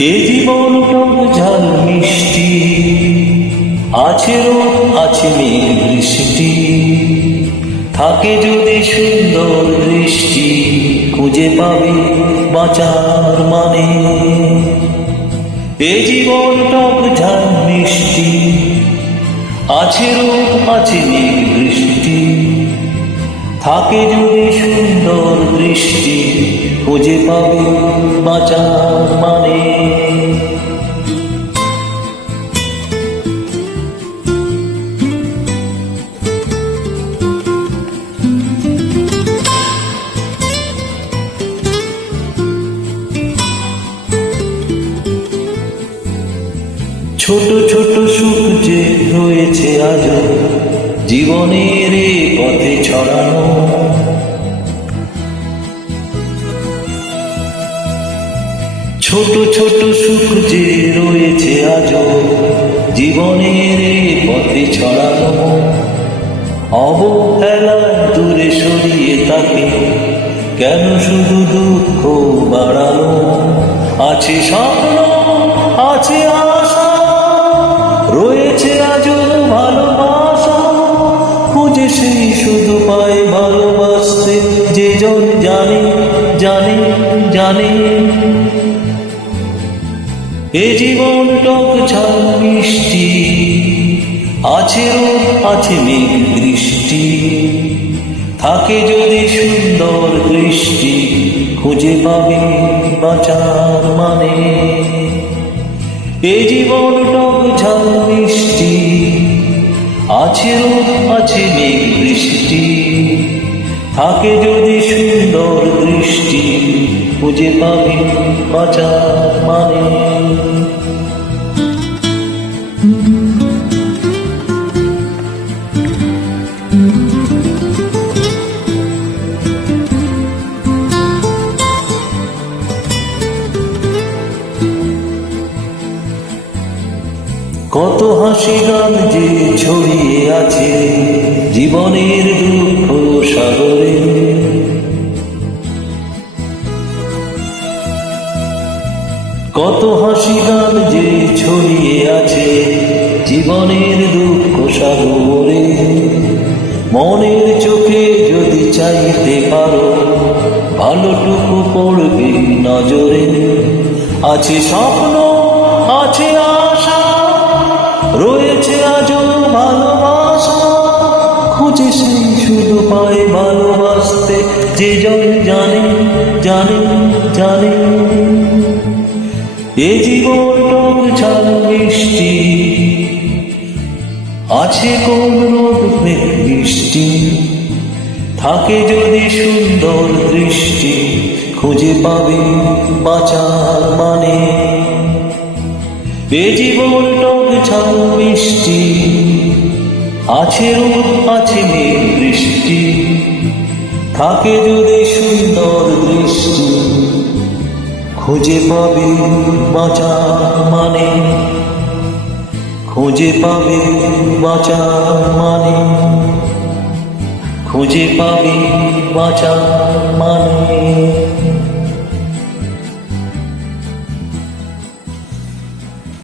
এ জীবন টক ঝাল মিষ্টি, আছে রোদ আছে মেঘ বৃষ্টি, থাকে যদি সুন্দর দৃষ্টি, খুঁজে পাবে বাঁচার মানে। এ জীবন টক ঝাল মিষ্টি, আছে রোদ আছে মেঘ বৃষ্টি, থাকে যদি সুন্দর দৃষ্টি, খুঁজে পাবে বাঁচার মানে। ছোট ছোট সুখ যে রয়েছে আজ জীবনের পথে ছড়ানো, ছোট ছোট সুখ যে রয়েছে আজ জীবনের পথে ছড়ানো, অবহেলা দূরে সরিয়ে তাকে কেন শুধু দুঃখ বাড়ানো। আছে স্বপ্ন আছে আশা, রয়েছে আজ ভালোবাসা, খুঁজে সেই শুধু পায় ভালোবাসতে যে জন জানে জানে জানে। এ জীবন টক ঝাল মিষ্টি, আছে রোদ আছে মেঘ বৃষ্টি, থাকে যদি সুন্দর দৃষ্টি, খুঁজে পাবে বাঁচার মানে। এ জীবন টক ঝাল মিষ্টি, আছে রোদ আছে মেঘ বৃষ্টি, থাকে যদি সুন্দর দৃষ্টি, খুঁজে পাবে বাঁচার মানে। কত হাসি গান যে ছড়িয়ে আছে জীবনের দুঃখ সাগরে, কত হাসি গান যে ছড়িয়ে আছে জীবনের দুঃখ সাগরে। মনের চোখে যদি চাইতে পারো ভালোটুকু পড়বে নজরে। আছে স্বপ্ন আছে আশা, রয়েছে আজও ভালোবাসা, খুঁজে সেই শুধু পায় ভালোবাসতে যে জন জানে জানে জানে। এ জীবন টক ঝাল মিষ্টি, আছে কোন রোদ মেঘ বৃষ্টি, থাকে যদি সুন্দর দৃষ্টি, খুঁজে পাবে বাঁচার মানে। এ জীবন টক ঝাল মিষ্টি, আছে রোদ আছে মেঘ বৃষ্টি, থাকে যদি সুন্দর দৃষ্টি, খুঁজে পাবে বাঁচার মানে। খুঁজে পাবে বাঁচার মানে, খুঁজে পাবে বাঁচার মানে।